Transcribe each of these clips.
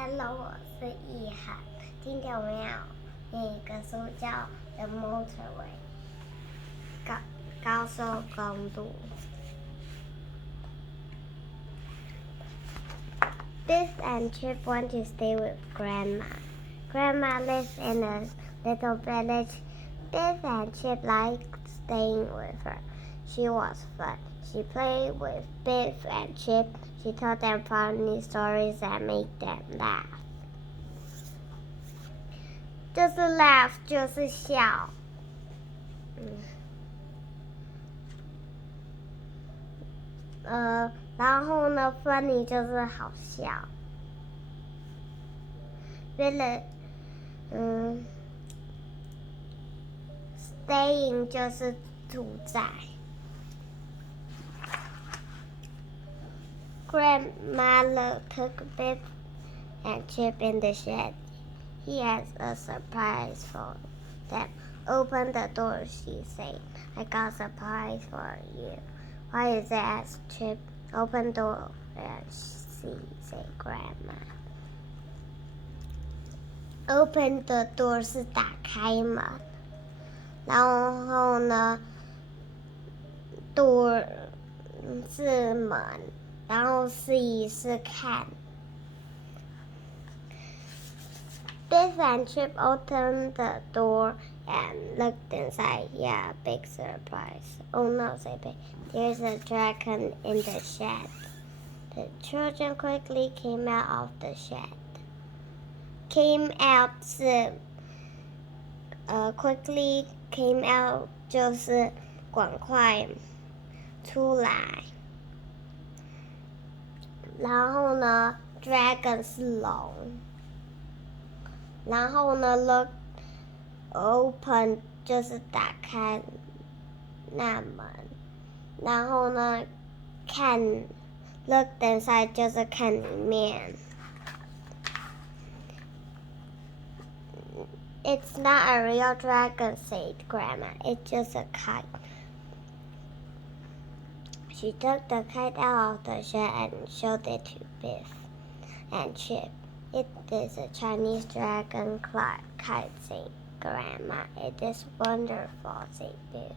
Hello， 我是Yi.H， 今天我们要念一个书叫《The Motorway》高速公路。Biff and Chip want to stay with Grandma. Grandma lives in a little village. Biff and Chip liked staying with her. She was fun. She played with Biff and Chip. She told them funny stories and made them laugh. 就是 laugh 就是笑。然后呢 funny 就是好笑。staying 就是住在。Grandma took Biff and Chip in the shed. He has a surprise for them. Open the door, she said. I got a surprise for you. What is it? Asked Chip. Open door and see, said Grandma. Open the door 是打开门，然后呢 door 是门，然后 see 是看。Biff and Chip opened the door and looked inside. Yeah, big surprise. Oh no, said Biff. There's a dragon in the shed. The children quickly came out of the shed. Came out 是quickly came out 就是赶快出来。然后呢 dragon 是龙。然后呢 look open 就是打开那门。然后呢看 look inside 就是看里面。It's not a real dragon, said Grandma. It's just a kite. She took the kite out of the shed and showed it to Biff and Chip. It is a Chinese dragon kite, said Grandma. It is wonderful, said Biff.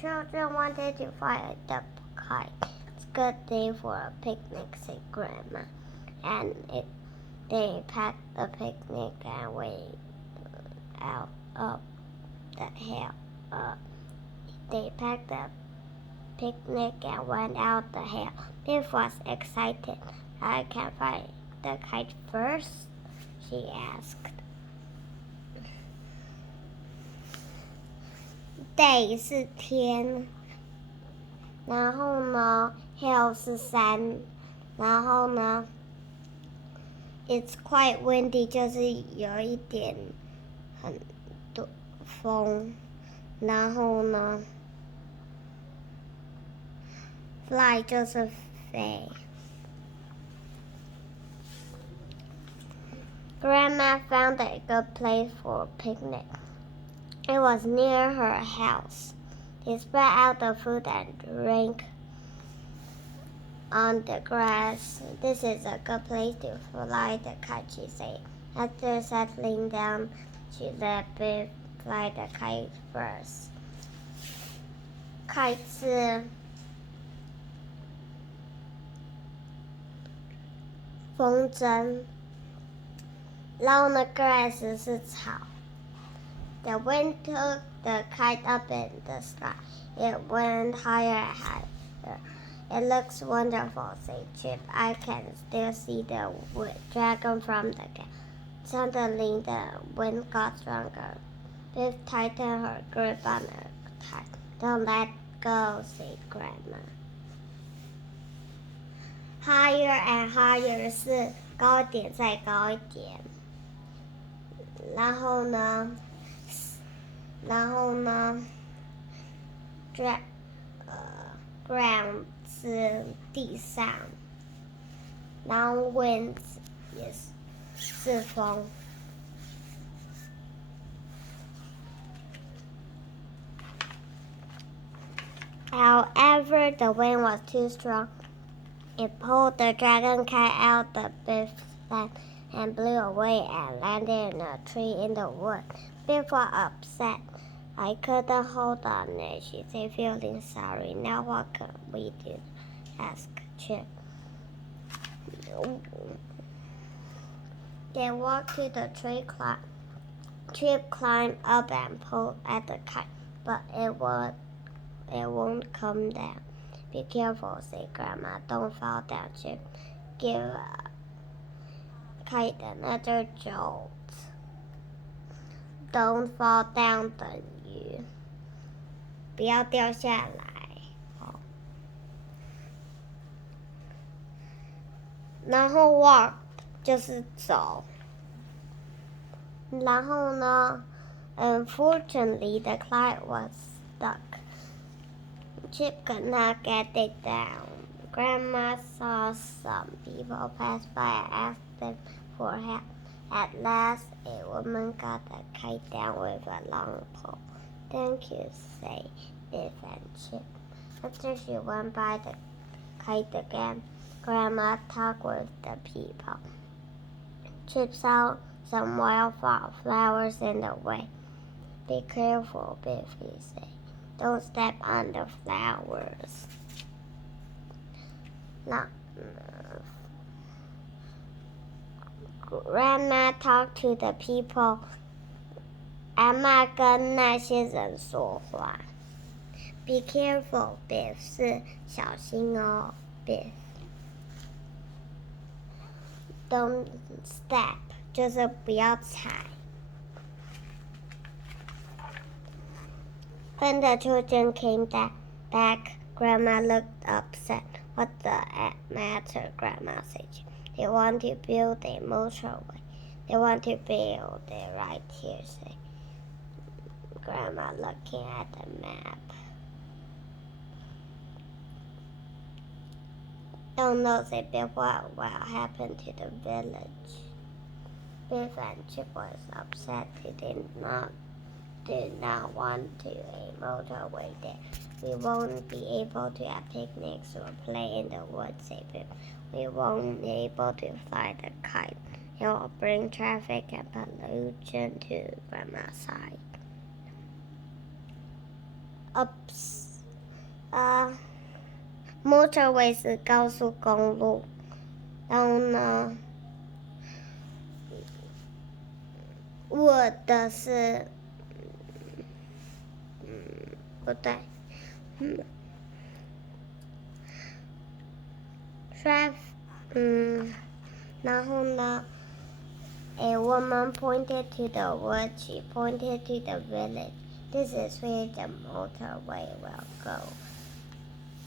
Children wanted to fly the kite. It's a good day for a picnic, said Grandma. And they packed the picnic and went out up the hill. They packed the picnic and went out the hill. Biff was excited. I can fly the kite first, she asked. Day 是天，然后呢 hill 是山，然后呢 it's quite windy 就是有一点很多风，然后呢 fly 就是飞。Grandma found a good place for a picnic. It was near her house. They spread out the food and drink on the grass. This is a good place to fly the kite, she said. After settling down, she let Biff fly the kite first. Kite 是风筝，然后呢 grass 是草。The wind took the kite up in the sky. It went higher and higher. It looks wonderful, said Chip. I can still see the dragon from the gate. Suddenly, the wind got stronger. Biff tightened her grip on the kite. Don't let go, said Grandma. Higher and higher 是高一点再高一点。然后呢 ground 是地上，然后 wind 也是风。However, the wind was too strong. It pulled the dragon kite out of Biff's land and blew away and landed in a tree in the wood. Biff was upset. I couldn't hold on it, she said, feeling sorry. Now what can we do? Asked Chip. They walked to the tree. Chip climbed up and pulled at the kite, but it won't come down. Be careful, said Grandma. Don't fall down, Chip. Give a kite another jolt. Don't fall down 等于不要掉下来。然后 walk 就是走。然后呢 Unfortunately, the kite was stuck. Chip could not get it down. Grandma saw some people pass by and asked them for help. At last, a woman got the kite down with a long pole. Thank you, said Biff and Chip. After she went by the kite again, Grandma talked with the people. Chip saw some wildflowers in the way. Be careful, Biff, he said. Don't step on the flowers. Now, Grandma talked to the people. 阿嬷跟那些人说话。Be careful, Biff 是小心哦 ，Biff. Don't step 就是不要踩。When the children came back, Grandma looked upset. What the matter, Grandma said. They want to build a motorway. They want to build it right here, said Grandma, looking at the map. Don't know, said Biff, what will happen to the village. Biff and Chip was upset. They did not want to a motorway there. We won't be able to have picnics or play in the woods, said Biff. We won't be able to fly the kite. It will bring traffic and pollution to Grandma's side. Motorway 是高速公路，然后呢 ，wood 是不对然后呢 ，a woman pointed to the wood. She pointed to the village. This is where the motorway will go.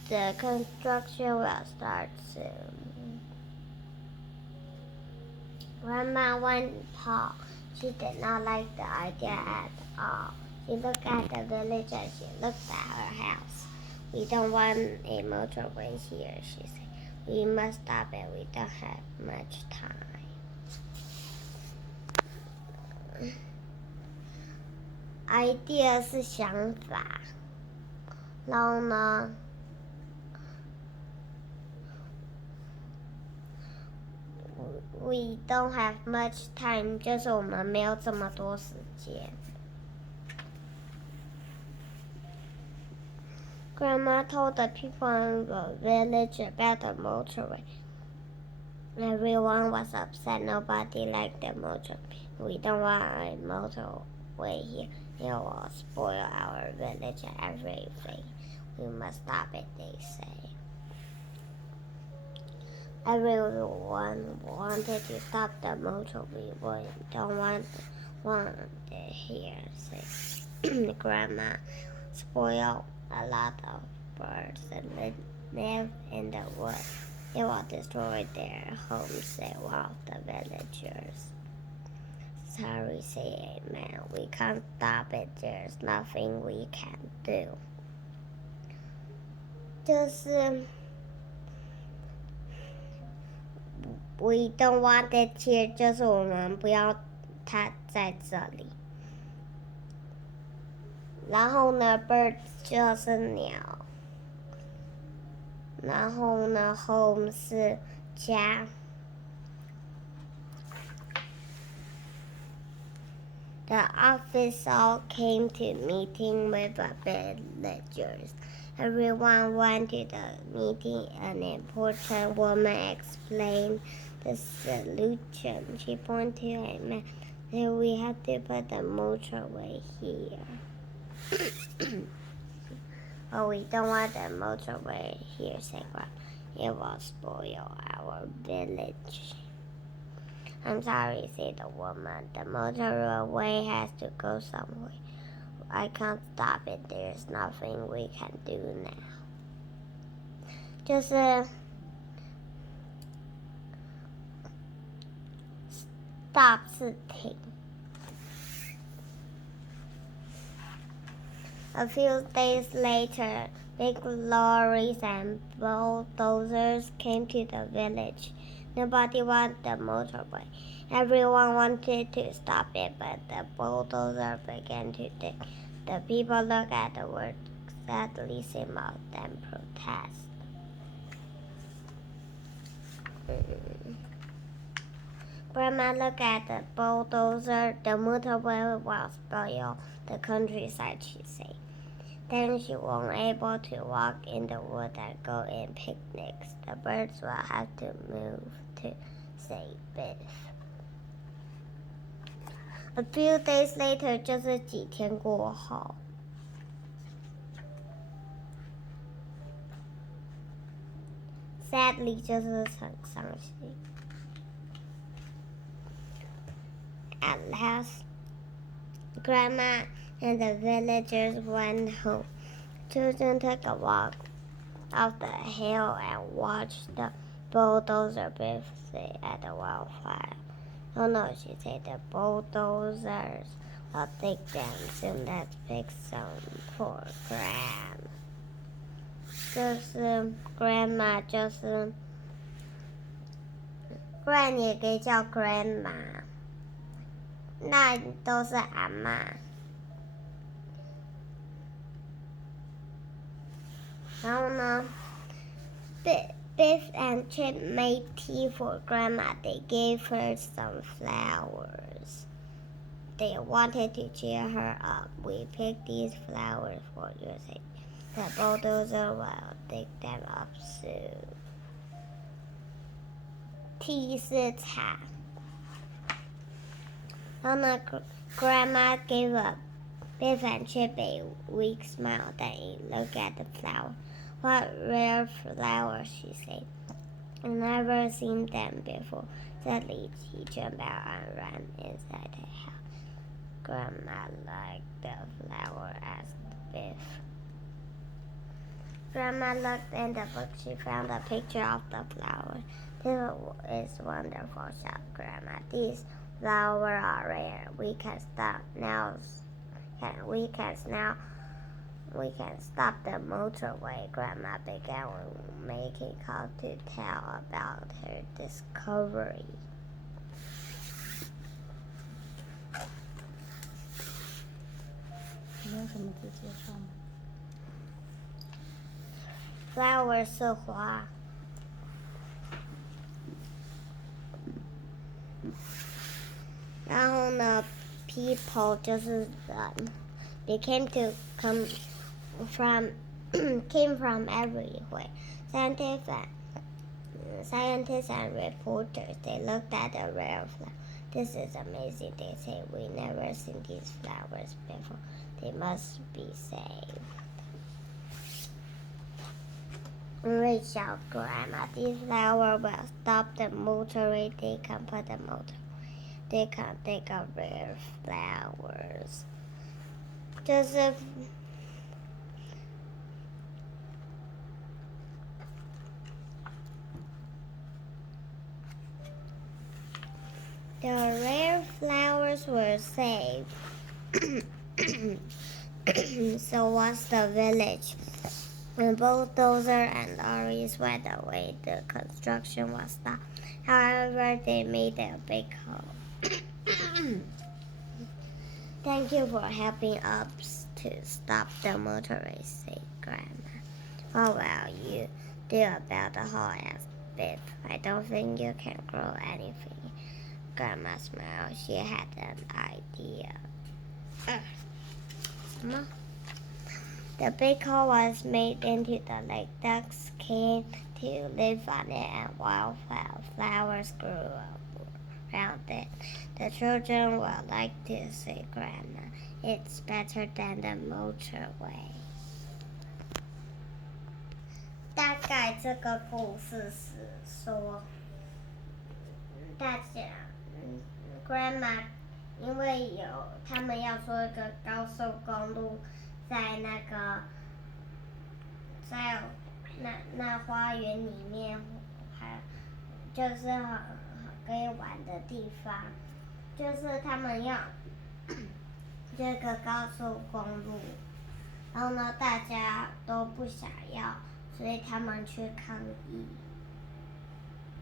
The construction will start soon. Grandma went tall. She did not like the idea at all. She looked at the village and she looked at her house. We don't want a motorway here, she said. We must stop it. We don't have much time. Idea 是想法，然后呢 We don't have much time 就是我们没有这么多时间。Grandma told the people in the village about the motorway. Everyone was upset. Nobody liked the motorway. We don't want a motorway here. It will spoil our village and everything. We must stop it, they say. Everyone wanted to stop the motorway. We don't want it here, said Grandma. Spoil a lot of birds and live in the woods. It will destroy their homes, said one of the villagers. Sorry, said a man. We can't stop it. There's nothing we can do. 就是 We don't want it here. 就是我们不要它在这里。然后呢 ，birds 就是鸟。然后呢 ，home 是家。The official came to meeting with the villagers. Everyone went to the meeting. An important woman explained the solution. She pointed to a map. Said, we have to put the motorway here. Oh, we don't want the motorway here, said Grandma. It will spoil our village. I'm sorry, said the woman. The motorway has to go somewhere. I can't stop it. There's nothing we can do now. 就是 stop 是停。A few days later, big lorries and bulldozers came to the village. Nobody wanted the motorway. Everyone wanted to stop it, but the bulldozer began to dig. The people looked at the work sadly, smiled, and protest. Grandma looked at the bulldozer. The motorway will spoil the countryside, she said. Then she won't be able to walk in the woods and go on picnics. The birds will have to move to save Biff. A few days later, 就是几天过后 Sadly 就是很伤心 At last, Grandma and the villagers went home. Children took a walk up the hill and watched the bulldozer busy at the wildfire. Oh no, she said, the bulldozers will dig them soon. Let's fix some for Gran. 就是 Grandma 就是 Gran 也可以叫 Grandma， 那都是阿嬷。然后呢 Biff and Chip made tea for Grandma. They gave her some flowers. They wanted to cheer her up. We picked these flowers for your sake. The bulldozer will dig them up soon. Tea 是茶。然后呢 Grandma gave Biff and Chip a weak smile. Then looked at the flower. What rare flowers, she said. I've never seen them before. Suddenly, she jumped out and ran inside the house. Grandma liked the flower, asked Biff. Grandma looked in the book. She found a picture of the flower. This is wonderful, shouted Grandma. These flowers are rare. We can stop the motorway. Grandma began making calls to tell about her discovery. Flower 是花。然后呢 people 就是人 They came from everywhere. Scientists and reporters. They looked at the rare flower. This is amazing, they said. We never seen these flowers before. They must be saved. Rachel, Grandma, these flowers will stop the motorway. They can put the motor. They can take up rare flowers. 就是 The rare flowers were saved. So was the village. When bulldozer and lorries went away, the construction was stopped. However, they made a big hole. Thank you for helping us to stop the motorway, said Grandma. What will you do about the hole? Asked Biff. I don't think you can grow anything. Grandma smiled. She had an idea. The big hole was made into the lake. Ducks came to live on it, and wildflowers grew around it. The children would like to say, "Grandma, it's better than the motorway." 大概这个故事是说，大家，Grandma 因为他们要说一个高速公路在在那花园里面，还就是很可以玩的地方，就是他们要这个高速公路，然后呢大家都不想要，所以他们去抗议。